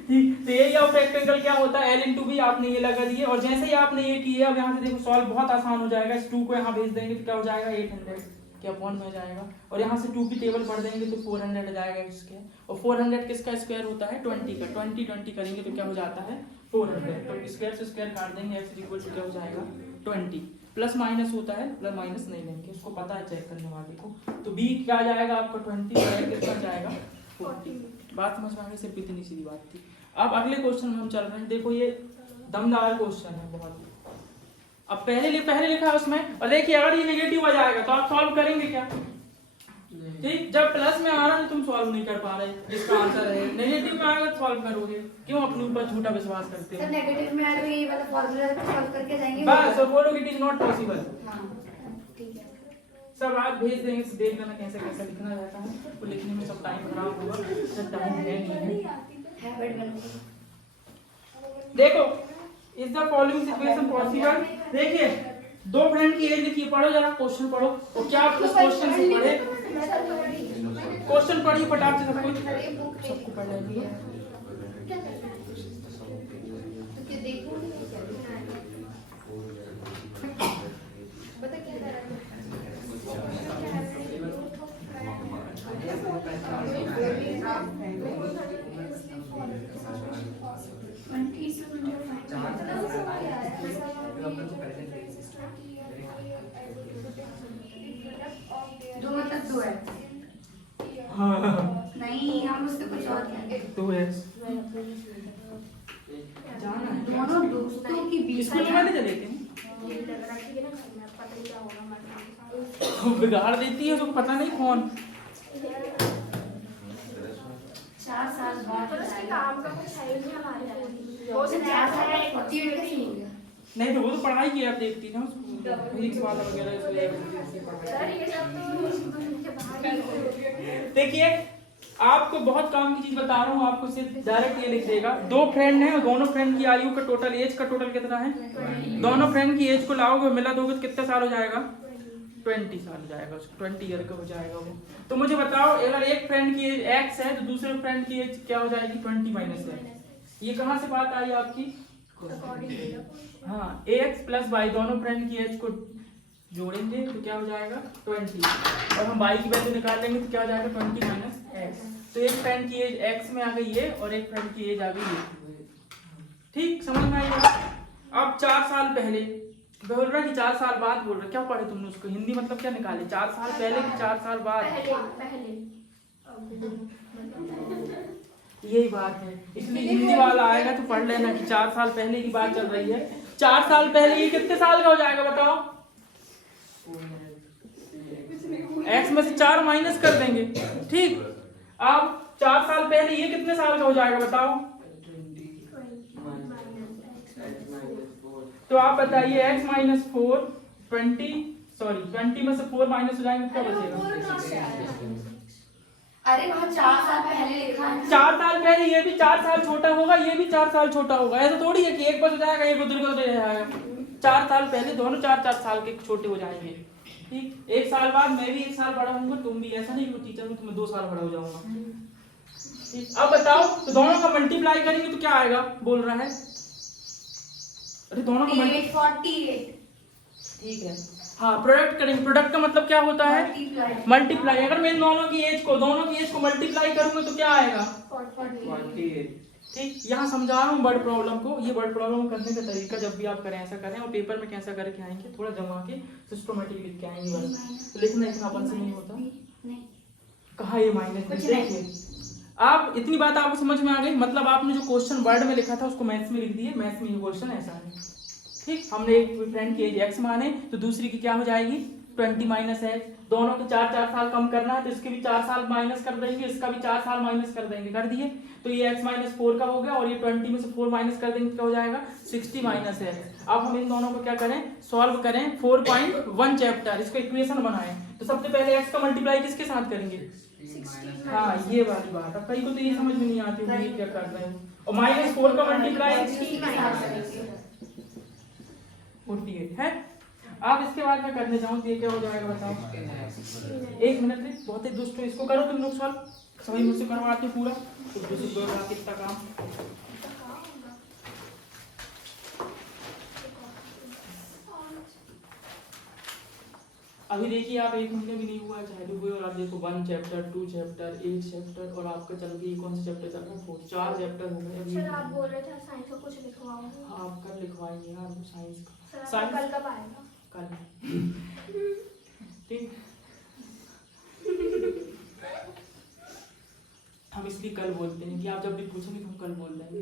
ठीक, तो एरिया ऑफ रेक्टेंगल क्या होता है, एल इंटू बी। आपने ये लगा दिए और जैसे ही आपने ये किया अब यहाँ से देखो सॉल्व बहुत आसान हो जाएगा। इस 2 को यहाँ भेज देंगे तो क्या हो जाएगा 800 के अपॉन में हो जाएगा और यहाँ से 2 की टेबल पढ़ देंगे तो 400 आ जाएगा स्क्वायर। और 400 किसका स्क्वायर होता है 20 का। 20 करेंगे तो क्या हो जाता है 400। तो स्क्वायर से स्क्वायर काट देंगे, x इक्वल टू क्या हो जाएगा 20। प्लस माइनस होता है, प्लस माइनस नहीं लेंगे, उसको पता है चेक करने वाले को। तो b क्या आ जाएगा आपका 20 और कितना जाएगा 40। बात समझ में आ गई, सिर्फ इतनी सीधी बात थी। अब अगले क्वेश्चन में हम चल रहे हैं। देखो ये दमदार क्वेश्चन है बहुत। अब पहले लिखा है उसमें और देखिए अगर ये नेगेटिव आ जाएगा तो आप सॉल्व करेंगे क्या। ठीक, जब प्लस में आ रहा है तुम सॉल्व नहीं कर पा रहे, इसका आंसर है नेगेटिव में आएगा तो सॉल्व करोगे। क्यों अपने ऊपर झूठा विश्वास करते हो। सर नेगेटिव में आए तो ये वाला फार्मूला सॉल्व करके जाएंगे बस और बोलोगे इट इज नॉट पॉसिबल। हां ठीक है सब आप भेज देंगे, देख लेना कैसे कैसे लिखना रहता है। तो लिखने में सब टाइम खराब होगा, सब टाइम है नहीं है। हैबिट बनोगे। देखो is the following situation possible. देखिए 2 फ्रेंड की एज लिखिए, पढ़ो जरा क्वेश्चन पढ़ो और क्या आप उस क्वेश्चन से पढ़े। क्वेश्चन पढ़िए फटाक से सब कुछ, सबको पढ़ लेंगे। दो मतलब दो है। हाँ नहीं हम उससे कुछ और करेंगे। 2x जाना है दोनों दोस्तों के बीच स्कूल में नहीं चले थे। ये लग रहा है कि ना करना पता नहीं क्या होगा हमारे साथ। बिगाड़ देती है उसको पता नहीं कौन। 4 साल बाद पर उसके काम का कुछ है ही नहीं हमारे लिए। वो 4 साल बाद 48 कैसे हो गया। नहीं तो वो तो पढ़ाई की आप देखती ना उसको फिजिक्स वाला वगैरह इसलिए सर ये सब तो मुझे बाहर ही देखिए आपको बहुत काम की चीज बता रहा हूँ। आपको सिर्फ डायरेक्ट ये लिख देगा 2 फ्रेंड हैं और दोनों फ्रेंड की आयु का टोटल एज का टोटल कितना है। दोनों फ्रेंड की एज को लाओगे मिला दोगे तो कितना साल हो जाएगा 20 साल हो जाएगा, उसको 20 ईयर का हो जाएगा वो। तो मुझे बताओ अगर एक फ्रेंड की एज x है तो दूसरे फ्रेंड की एज क्या हो जाएगी 20 माइनस है। ये कहाँ से बात आई आपकी। हाँ ax प्लस y दोनों फ्रेंड की एज को जोड़ेंगे तो क्या हो जाएगा 20 और हम y की वैल्यू निकाल लेंगे तो क्या हो जाएगा 20 माइनस x। तो एक फ्रेंड की एज x में आ गई है और एक फ्रेंड की एज आ गई है। ठीक समझ में आई। अब 4 साल पहले बोल रहा कि 4 साल बाद बोल रहा, क्या पढ़े तुमने उसको हिंदी मतलब क्या निकाले 4 साल पहले कि 4 साल बाद। यही बात है, इसलिए हिंदी वाला आएगा तो पढ़ लेना कि 4 साल पहले की बात चल रही है। 4 साल पहले ये कितने साल का हो जाएगा बताओ। x में से 4 माइनस कर देंगे। ठीक, अब 4 साल पहले ये कितने साल का हो जाएगा बताओ। तो आप बताइए x माइनस 4 20 में से 4 माइनस हो जाएंगे क्या बचेगा। अरे वहाँ 4 साल पहले लिखा है। 4 साल पहले ये भी 4 साल छोटा होगा, ये भी 4 साल छोटा होगा। ऐसा थोड़ी है कि एक बस हो जाएगा एक उधर को जाएगा। 4 साल पहले दोनों 4 साल के छोटे हो जाएंगे। ठीक, 1 साल बाद मैं भी 1 साल बड़ा होऊंगा, तुम भी। ऐसा नहीं कि टीचर हूँ तो मैं 2 साल बड़ा हो जाऊंगा। ठीक, अब बताओ तो दोनों का मल्टीप्लाई करेंगे तो क्या आएगा बोल रहा है। अरे दोनों का 48 ठीक है। हाँ प्रोडक्ट करेंगे। प्रोडक्ट का मतलब क्या होता है मल्टीप्लाई। अगर मैं दोनों की एज को मल्टीप्लाई करूंगा तो क्या आएगा 48। ठीक, यहाँ समझा रहा हूँ वर्ड प्रॉब्लम को। ये वर्ड प्रॉब्लम करने का तरीका जब भी आप करें ऐसा करें और पेपर में कैसा करके आएंगे थोड़ा जमा के सिस्टमेटिक लिख के आएंगे बस। तो लिखना इतना अपन से नहीं होता। कहा ये माइनस। देखिए आप इतनी बात आपको समझ में आ गई। मतलब आपने जो क्वेश्चन वर्ड में लिखा था उसको मैथ्स में लिख दिए। मैथ्स में ये क्वेश्चन ऐसा है। ठीक, हमने एक फ्रेंड की एज x माने तो दूसरी की क्या हो जाएगी 20 माइनस x। दोनों के 4-4 साल कम करना है तो इसके भी 4 साल माइनस कर देंगे, इसका भी 4 साल माइनस कर देंगे, कर दिए। तो ये x माइनस 4 का हो गया और ये 20 में से 4 माइनस कर देंगे क्या हो जाएगा 60 माइनस x। अब हम इन दोनों को क्या करें, सॉल्व करें 4.1 चैप्टर, इसको इक्वेशन बनाएं। तो सबसे पहले x का मल्टीप्लाई किसके साथ करेंगे, हाँ ये वाली बात। अब कई को तो ये समझ में नहीं आती होगी क्या कर रहे हो। और माइनस 4 का मल्टीप्लाई 48 है। अब इसके बाद मैं करने जाऊं तो ये क्या हो जाएगा बताओ, एक मिनट में, बहुत ही दुष्ट हो, इसको करो तुम लोग सॉल्व, सभी मुझसे करवाते हो पूरा, तो कितना काम। अभी देखिए आप 1 महीने भी नहीं हुआ है चाहे हुए और आप देखो 1 चैप्टर 2 चैप्टर 8 चैप्टर और आपका चल गई कौन सा चैप्टर चल रहा है 4 चैप्टर हो गए अभी। सर आप बोल रहे थे साइंस का कुछ लिखवाओगे। हाँ आप कल लिखवाएंगे यार वो साइंस का। सर साइंस कल कब आएगा। कल ठीक, हम इसलिए कल बोलते हैं कि आप जब भी पूछेंगे तो हम कल बोल देंगे।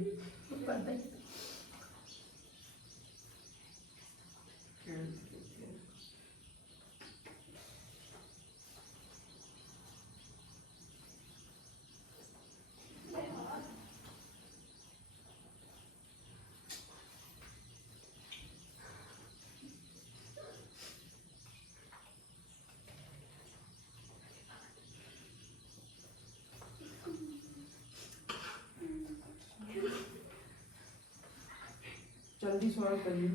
जल्दी सॉल्व करिए।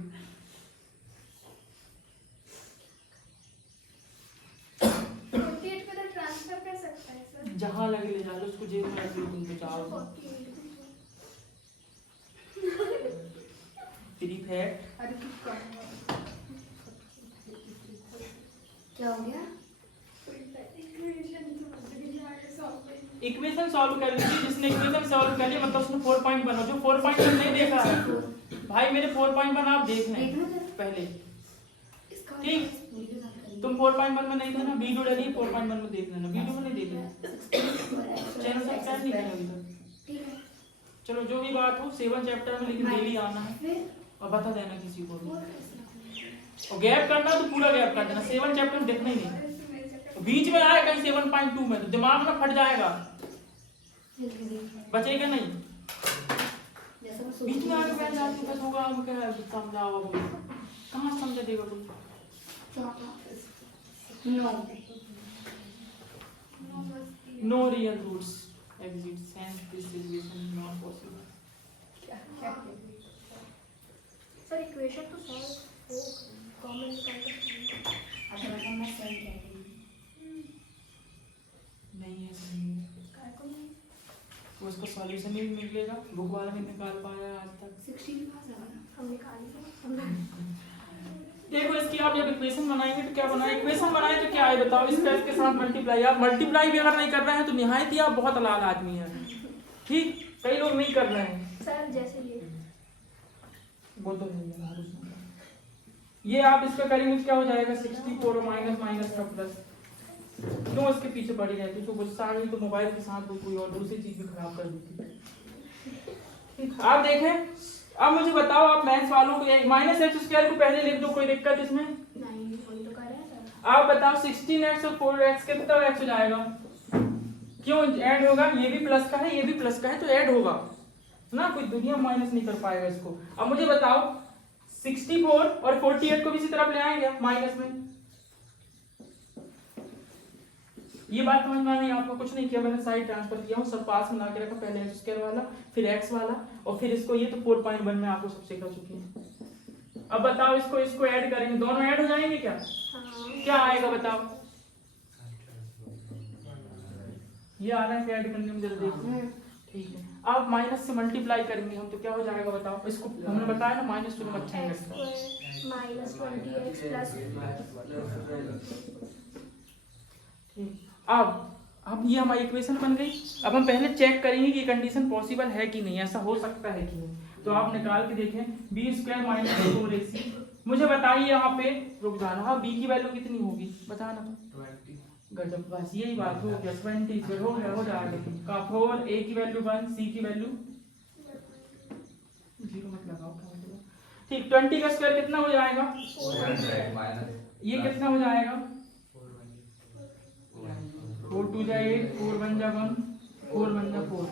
ट्रांसफर कर सकता है सर, जहाँ लगे ले जा लो उसको, जेब में रख लो तुम तो चाहो। फ्री फैक्ट क्या हो गया, इक्वेशन सॉल्व कर लीजिए। जिसने इक्वेशन सॉल्व कर लिया मतलब उसने 4.1, जो 4.1 नहीं देखा है भाई मेरे 4.1 आप देख लें पहले, ठीक। तुम 4.1 में नहीं थे ना, वीडियो डालिए 4.1 में देख लेना, वीडियो में नहीं देख लेना, चैनल सब्सक्राइब नहीं करना अभी तक। चलो जो भी बात हो 7 चैप्टर में लेकिन डेली आना है और बता देना किसी को भी, और गैप करना तो पूरा गैप कर देना, 7 चैप्टर में देखना ही नहीं, बीच में आए कहीं 7.2 में तो दिमाग में फट जाएगा, बचेगा नहीं। बीच में आके बैठ जाती है होगा हम क्या समझाओ, कहाँ समझा देगा तुम। No real roots exist hence this equation is not possible. Sir equation तो सॉल्व हो कॉमन निकाल सकते नहीं है सही है, तो उसका सॉल्यूशन ही निकलेगा, बुक वाला नहीं निकाल पाया आज तक। 16 पास है ना, हम निकालेंगे। देखो इसकी आप जब इक्वेशन बनाएंगे तो क्या बनाए, इक्वेशन बनाए तो क्या है बताओ, इसका इसके साथ मल्टीप्लाई। आप मल्टीप्लाई भी अगर नहीं कर रहे हैं तो निहायत ही आप बहुत अलाल आदमी है, ठीक। कई लोग नहीं कर रहे हैं सर जैसे ये वो तो नहीं है। ये आप इसका करेंगे तो क्या हो जाएगा 64 माइनस माइनस का प्लस, क्यों इसके पीछे पड़ी रहती है, तो गुस्सा आ गई तो मोबाइल के साथ कोई और दूसरी चीज भी खराब कर देती है। आप देखें, अब मुझे बताओ आप मैथ्स वालों को माइनस एक्स स्क्वायर को पहले लिख दो, कोई दिक्कत इसमें नहीं, वही तो कर रहे हैं सर। आप बताओ 16x और 4x कितना x हो जाएगा, क्यों ऐड होगा, ये भी प्लस का है ये भी प्लस का है तो ऐड होगा ना, कोई दुनिया माइनस नहीं कर पाएगा इसको। अब मुझे बताओ 64 और 48 को भी इसी तरफ ले आएंगे माइनस में, ये बात समझ में नहीं, आपको कुछ नहीं किया, मैंने साइड ट्रांसफर किया हूँ, सब पास में ला के रखा, पहले एक्स स्क्वायर वाला फिर एक्स वाला और फिर इसको, ये तो 4.1 में आपको सब सिखा चुकी है। अब बताओ इसको ऐड करेंगे, दोनों ऐड हो जाएंगे क्या, क्या आएगा बताओ, ये आ रहा है क्या ऐड करने में, जल्दी ठीक है। अब माइनस से मल्टीप्लाई करेंगे हम तो क्या हो जाएगा बताओ, इसको हमने बताया ना माइनस टू में अच्छा है माइनस 20x प्लस, ठीक। अब ये हमारी इक्वेशन बन गई। अब हम पहले चेक करेंगे कि कंडीशन पॉसिबल है कि नहीं, ऐसा हो सकता है कि नहीं। तो आप निकाल के देखें b² माइनस 4ac, मुझे बताइए यहाँ पे रुक जाना, हाँ b की वैल्यू कितनी होगी बताना, 20। गजब, बस यही बात हो गया, 20 फिर हो गया, हो जाएगा का 4, a की वैल्यू 1, c की वैल्यू 0 मत लगाओ, क्या मतलब ठीक, 20 का स्क्वायर कितना हो जाएगा? ये कितना हो जाएगा? 4 2 जा 8, 4 1 जा 1, 4 1 जा 4।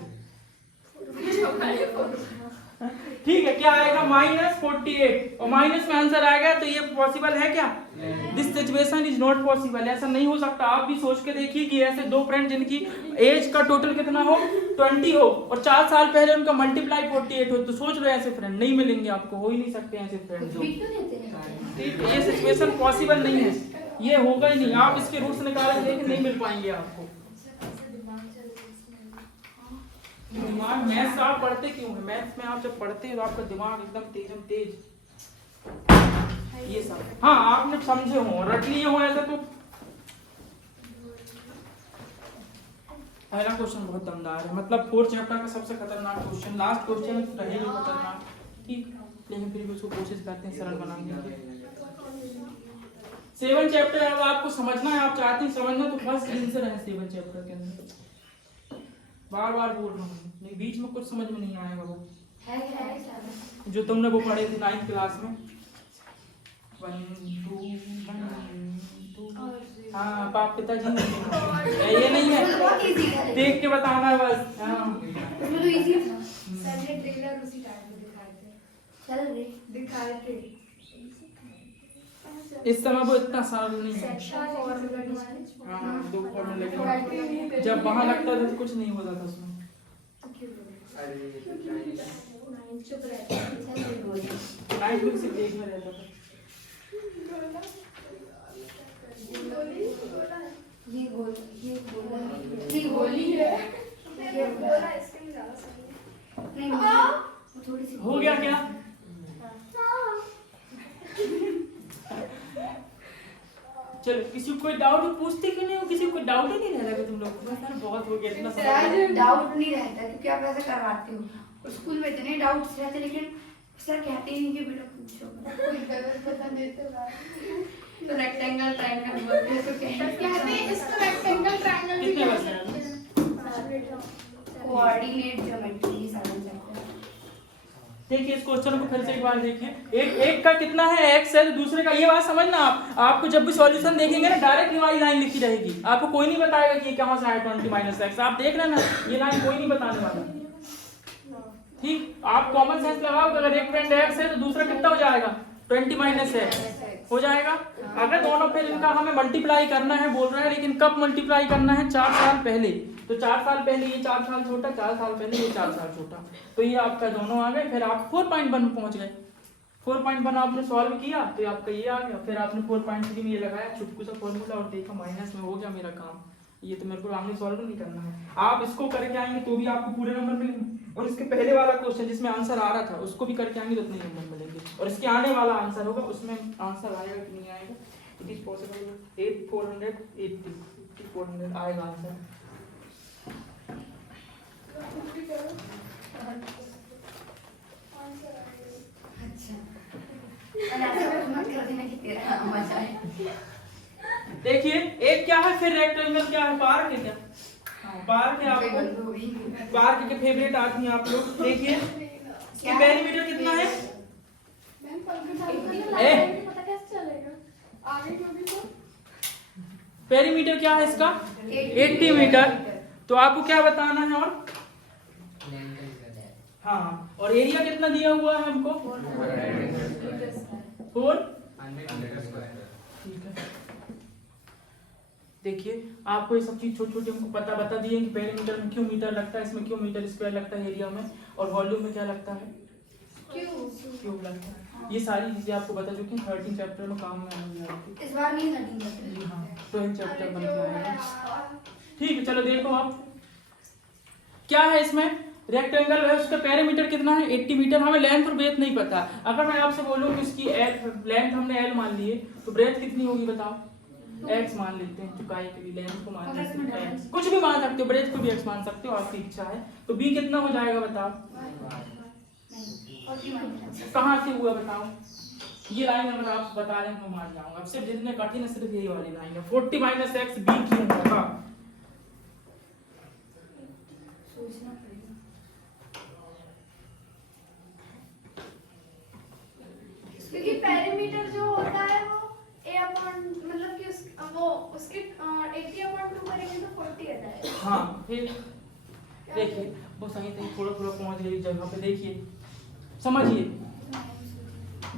ठीक है, क्या आएगा? -48, और माइनस में आंसर आएगा, तो ये पॉसिबल है क्या? This situation is not possible, ऐसा नहीं हो सकता। आप भी सोच के देखिए कि ऐसे दो फ्रेंड जिनकी एज का टोटल कितना हो, 20 हो, और 4 साल पहले उनका मल्टीप्लाई 48 हो, तो सोच लो ऐसे फ्रेंड नहीं मिलेंगे आपको, हो ही नहीं सकते ऐसे फ्रेंड। ठीक है, ये सिचुएशन पॉसिबल नहीं है, ये होगा ही नहीं। आप इसके रूट्स निकाल के देखें, नहीं मिल पाएंगे आपको। दिमाग मैथ्स आप पढ़ते क्यों है? मैथ्स में आप जब पढ़ते हैं तो आपका दिमाग एकदम तेज ये सब। हाँ, आपने समझे हो, रट लिए हो ऐसा तो। पहला क्वेश्चन बहुत दमदार है, मतलब 4th चैप्टर का सबसे खतरनाक क्वेश्चन। लास्ट क्वेश्चन रहेगा खतरनाक, ठीक, लेकिन फिर भी उसको कोशिश करते हैं सरल बनाने की। 7 चैप्टर अब आपको समझना है, आप चाहते हैं समझना तो फर्स्ट दिन से रहे 7 चैप्टर के अंदर। बार बार बोल रहा हूँ, नहीं बीच में कुछ समझ में नहीं आएगा। वो जो तुमने वो पढ़े थे 9th क्लास में, 1 2 हाँ, बाप पिताजी ये नहीं है, देख के बताना है बस। हाँ, तो इजी था। ट्रेलर उसी टाइम पे दिखाए थे। इस समय वो इतना सरल नहीं है। हाँ, 2 फॉर्मूले लगे, जब वहां लगता था तो कुछ नहीं होता था उसमें। नाइट में सिर्फ देखना रहता था। ये गोली है। नहीं, वो थोड़ी सी हो गया क्या? चलो, किसी को कोई डाउट पूछते क्यों नहीं हो? किसी को कोई डाउट ही नहीं रहता कि तुम लोग बस यार बहुत हो गया इतना समझ। डाउट नहीं रहता क्योंकि आप ऐसा करवाते हो। स्कूल में इतने डाउट्स रहते लेकिन सर कहते ही नहीं कि बेटा पूछो। तो रेक्टेंगल ट्रायंगल बोलते हैं तो कहते हैं इसको रेक्टेंगल ट्रायंगल कितने बचे हैं? कोऑर्डिनेट ज्योमेट्री सारे चैप्टर। देखिए इस क्वेश्चन को फिर से एक बार देखिए। एक का कितना है x है, तो दूसरे का, ये बात समझना आप। आपको जब भी सॉल्यूशन देखेंगे ना, डायरेक्ट ये वाली लाइन लिखी रहेगी, आपको कोई नहीं बताएगा कि ये कहां से आया 20 - x। आप देख रहे हैं ना, ये लाइन कोई नहीं बताने वाला। ठीक, आप कॉमन सेंस लगाओ, अगर एक फ्रेंड x है तो दूसरा कितना हो जाएगा? 20 - x हो जाएगा। अगर दोनों फिर इनका हमें मल्टीप्लाई करना है बोल रहा है, लेकिन कब मल्टीप्लाई करना है? 4 साल पहले। तो 4 साल पहले ये 4 साल छोटा, 4 साल पहले ये 4 साल छोटा, तो ये आपका दोनों आ गए। फिर आप 4.1 पहुंच गए। 4.1 आपने सॉल्व किया तो आपका ये आ गया। फिर आपने 4.3 में ये लगाया छुटकू सा फॉर्मूला और देखा माइनस में हो गया मेरा काम। ये तो मेरे को आमने सॉल्व नहीं करना है। आप इसको करके आएंगे तो भी आपको पूरे नंबर मिलेंगे, और इसके पहले वाला क्वेश्चन जिसमें आंसर आ रहा था उसको भी करके आएंगे तो उतने नंबर मिलेंगे, और इसके आने वाला आंसर होगा उसमें आंसर आएगा कि नहीं आएगा। इट इज पॉसिबल 8480 आएगा आंसर। अच्छा, ऐसा मत कर देना कि तेरा मजा है। देखिए एक क्या है, फिर रेक्टेंगल क्या है, पार्क है क्या? पार्क है। आपको पार्क के फेवरेट आदमी आप लोग। देखिए इसकी पेरीमीटर कितना है? पेरीमीटर क्या है इसका? 80 मीटर। तो आपको क्या बताना है? और हाँ, और एरिया कितना दिया हुआ है हमको? 4। ठीक है, देखिए आपको ये सब चीज छोटी छोटी हमको बता दिए कि पेरीमीटर में क्यों मीटर लगता है, इसमें क्यों मीटर स्क्वायर लगता है एरिया में, और वॉल्यूम में क्या लगता है? क्यूब लगता है। ये सारी चीजें आपको बता चुकी हैं। 13 चैप्टर में काम में आने वाली इस बार नहीं 13 चैप्टर। हाँ, 12 चैप्टर बन के आएगा। ठीक है, चलो देखो आप क्या है इसमें। रेक्टेंगल है, उसका पेरीमीटर कितना है? 80 मीटर। हमें लेंथ और ब्रेथ नहीं पता। अगर मैं आपसे बोलूं कि इसकी लेंथ हमने l मान ली है, तो ब्रेथ कितनी होगी बताओ? x मान लेते हैं, चुकाई के लिए लेंथ को मान लेते हैं, कुछ भी मान सकते हो, ब्रेथ को भी x मान सकते हो, आपकी इच्छा है। तो b कितना हो जाएगा बताओ? कहाँ से हुआ बताओ? ये लाइन अगर आप बता रहे हैं तो मान जाऊंगा। अब सिर्फ जितने कठिन है सिर्फ यही वाली लाइन है। 40 - x b क्यों होगा? सोचना पड़ेगा। क्योंकि पेरीमीटर जो होता है वो a अपॉन मतलब कि वो उसके 80/2 करेंगे तो 40 आ जाएगा। हाँ फिर देखिए वो सही सही थोड़ा थोड़ा पहुंच गई इस जगह पे। देखिए समझिए,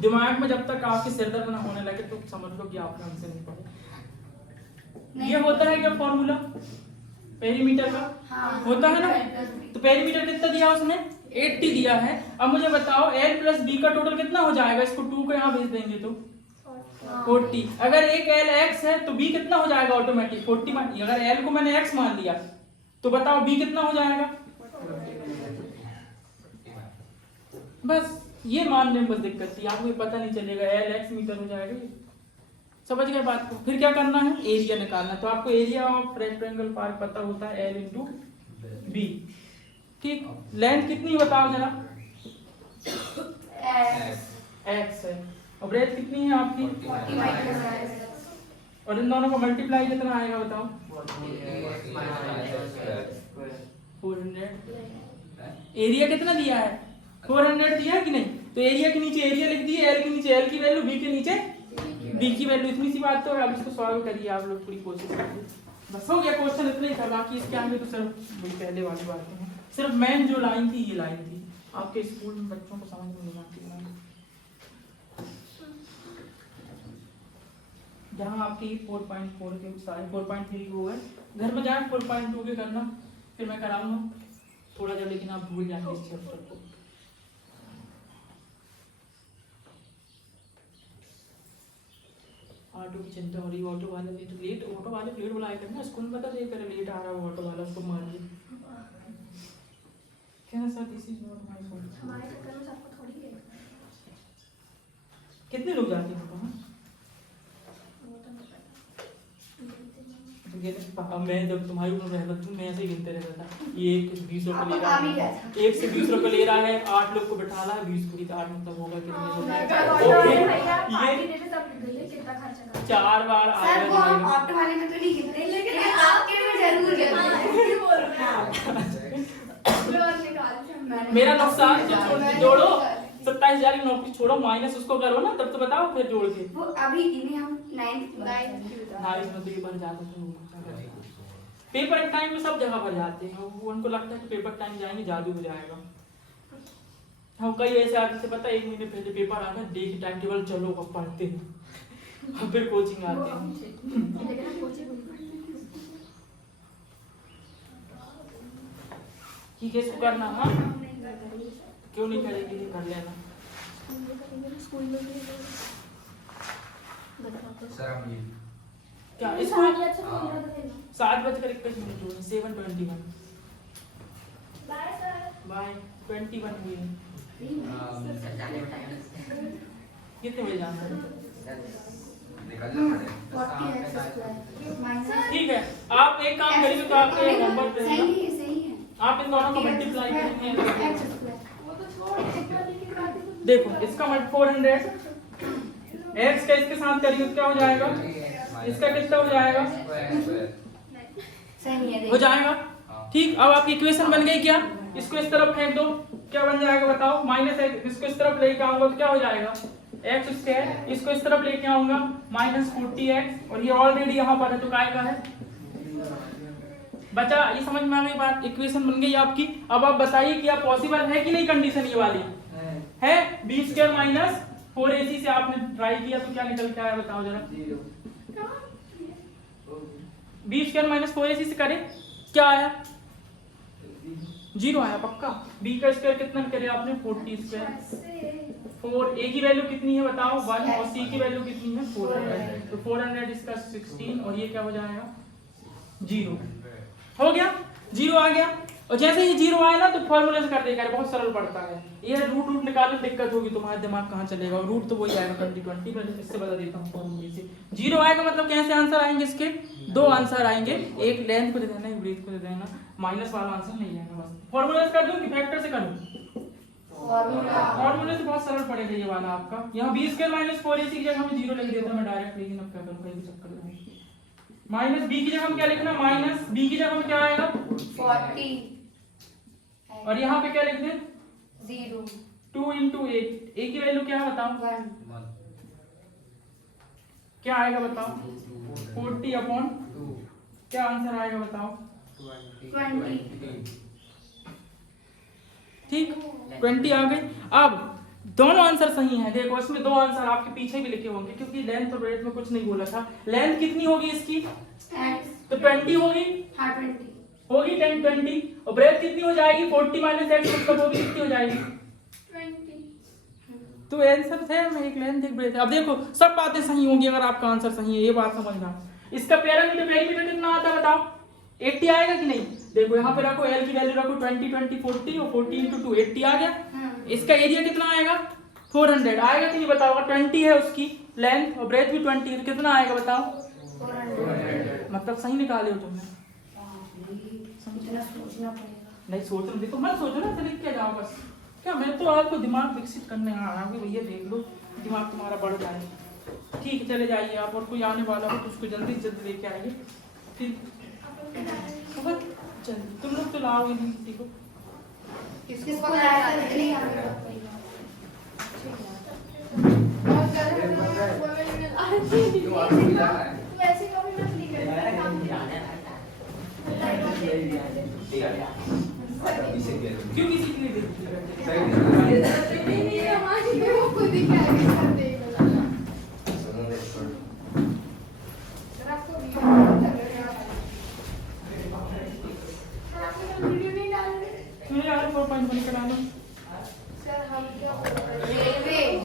दिमाग में जब तक आपके सिर दर्द ना होने लगे तो समझ लो कि आपने हमसे नहीं पढ़ा। ये होता है क्या फॉर्मूला पेरीमीटर का? हाँ। होता है ना। तो पेरीमीटर कितना दिया उसने? 80 दिया है। अब मुझे बताओ l प्लस b का टोटल कितना हो जाएगा? इसको 2 को यहाँ भेज देंगे तो 40। अगर एक l x है तो b कितना हो जाएगा ऑटोमेटिक? 40 मान। अगर l को मैंने x मान लिया तो बताओ b कितना हो जाएगा? बस ये मानने में बस दिक्कत थी, आपको पता नहीं चलेगा l x मीटर हो जाएगा। समझ गए बात को? फिर क्या करना है? एरिया निकालना। तो आपको एरिया ऑफ रेक्टेंगल पार्क पता होता है l इंटू बी। ठीक, लेंथ कितनी बताओ जरा? x है और ब्रेथ कितनी है आपकी? 40 और इन दोनों को मल्टीप्लाई कितना आएगा बताओ? 400। एरिया कितना दिया है? 400 दिया है कि नहीं? तो एरिया के नीचे एरिया लिख दिए, एल के नीचे एल की वैल्यू, बी के नीचे बी की वैल्यू। इतनी सी बात तो है। अब इसको सॉल्व करिए आप लोग, पूरी कोशिश करिए। बस हो गया क्वेश्चन, इतना ही था। बाकी इसके आगे तो सिर्फ वही पहले वाली बातें हैं। सिर्फ मेन जो लाइन थी ये लाइन थी। आपके स्कूल में बच्चों को समझ में नहीं आती लाइन। जहाँ आपकी 4.4 के सारे 4.3 हो गए, घर में जाए 4.2 के करना, फिर मैं कराऊंगा थोड़ा जब, लेकिन आप भूल जाएंगे इस चैप्टर को। ऑटो की चिंता हो रही है, ऑटो वाले लेट लेट ऑटो वाले लेट बुलाया करना स्कूल में, बता दे कर लेट आ रहा है ऑटो वाला, उसको मार दिए। क्या sir this is not my fault. हमारे चक्कर में सबको थोड़ी है। कितने लोग जाते हैं वहाँ? वो तो नहीं पता। तो कहते पापा मैं जब तुम्हारी उम्र में रहता था मैं ऐसे ही गिनते रहता था, ये 20 रुपये ले रहा काम ही क्या है, था? 1 से 20 रुपये ले रहा है, 8 लोग को बैठा रहा है, 20 को 8 मतलब होगा कितने? 4 बार सर वो हम आएगा। ऑटो वाले में तो नहीं गिनते, लेकिन आपके में जरूर गिनते। मेरा नुकसान तो जोड़ो, 27,000 की नौकरी छोड़ो, माइनस उसको करो ना, तब तो बताओ फिर जोड़ के। वो अभी इन्हें हम 9th में पेपर जाते थे, पेपर टाइम में सब जगह पर जाते हैं, वो उनको लगता है कि पेपर टाइम जाएंगे जादू हो जाएगा। हाँ कई ऐसे आदमी से पता है 1 महीने पहले पेपर आ गया, देख टाइम टेबल चलो अब पढ़ते हैं, फिर कोचिंग आते हैं। ठीक है इसको करना। हाँ क्यों नहीं करेगी, कर लेना। स्कूल में भी क्या इसको 7:21 7:21 बाय 21 हुई है। कितने बजे जाना है? ठीक है आप एक काम करिए तो आपके होमवर्क सही है आप इन दोनों को मल्टीप्लाई करेंगे। देखो इसका 400 x का इसके साथ करिए तो क्या हो जाएगा? इसका कितना हो जाएगा? हो जाएगा। ठीक, अब आपकी इक्वेशन बन गई क्या? इसको इस तरफ फेंक दो, क्या बन जाएगा बताओ? -x। इसको इस तरफ लेके आऊंगा तो क्या हो जाएगा? x²। इसको इस तरफ लेके आऊंगा -40x, और ये ऑलरेडी यहाँ पर है तो काय का है बचा। ये समझ में आ गई बात? इक्वेशन बन गई आपकी। अब आप बताइए कि आप पॉसिबल है कि नहीं कंडीशन ये वाली है? b² - 4ac से आपने ट्राई किया तो क्या निकल के आया बताओ जरा? b² - 4ac से करें क्या आया? 0 आया पक्का। b का स्क्वायर कितना करे आपने? 40²। 4a की वैल्यू कितनी है बताओ? 1, और c की वैल्यू कितनी है? 400। तो 400 इसका 16, और ये क्या हो जाएगा? 0 हो गया। 0 आ गया, और जैसे ही 0 आया ना तो फॉर्मूले से कर देगा, बहुत सरल पड़ता है ये। रूट निकालने में दिक्कत होगी, तुम्हारा दिमाग कहाँ चलेगा? रूट तो वही आएगा 20 में। इससे बता देता हूँ फॉर्मूले से। 0 आएगा मतलब कैसे आंसर आएंगे इसके? 2 आंसर आएंगे, एक लेंथ को दे देना, एक ब्रेथ को दे देना, माइनस वाला आंसर नहीं आएगा। बस फॉर्मूले से कर दूं कि फैक्टर से करूं? फॉर्मूले से बहुत सरल पड़ेगा ये वाला आपका। यहाँ b² - 4ac की जगह में 0 लिख देता मैं डायरेक्ट, लेकिन अब क्या करूं, कहीं भी चक्कर नहीं। माइनस b की जगह में क्या लिखना? माइनस b की जगह में क्या आएगा? 40, और यहाँ पे क्या लिख दें? 0। 2 इंटू ए की वैल्यू क्या है बताओ, 1 क्या आएगा बताओ, 40 अपॉन क्या आंसर आएगा बताओ, 20 ठीक 20 आ गई। अब दोनों आंसर सही हैं, देखो इसमें दो आंसर आपके पीछे भी लिखे होंगे क्योंकि लेंथ और ब्रेथ में कुछ नहीं बोला था। लेंथ कितनी होगी इसकी, x तो 20 होगी, हाँ 20 होगी 10 20, और ब्रेथ कितनी हो जाएगी 40 माइनस x, मतलब होगी कितनी हो जाएगी 20। तो आंसर है मैं एक लेंथ एक ब्रेथ। अब देखो सब बातें सही होंगी अगर आपका आंसर सही है, ये बात समझना। इसका पेरीमीटर कितना आता है बताओ, 80 आएगा कि नहीं, देखो यहाँ पे रखो l की वैल्यू रखो 20 20 40 और 40 इंटू 2 80 आ गया। इसका एरिया कितना आएगा 400 आएगा कि नहीं बताओ, अगर 20 है उसकी लेंथ और ब्रेथ भी 20 है तो कितना आएगा बताओ, 400 मतलब सही निकाले हो तुमने। इतना सोचना पड़ेगा। नहीं सोच रहे देखो मत सोचो ना, ऐसे लिख के जाओ बस। क्या मैं तो आपको दिमाग विकसित करने आ रहा हूँ, भैया देख लो दिमाग तुम्हारा बढ़ जाए। ठीक है चले जाइए आप, और कोई आने वाला हो तो उसको जल्दी से जल्दी लेके आइए। ठीक चल तुम लोग तो लाओगे नहीं किसी को, किसको लाया था नहीं आने वैसे कभी मत निकल क्यों किसी के लिए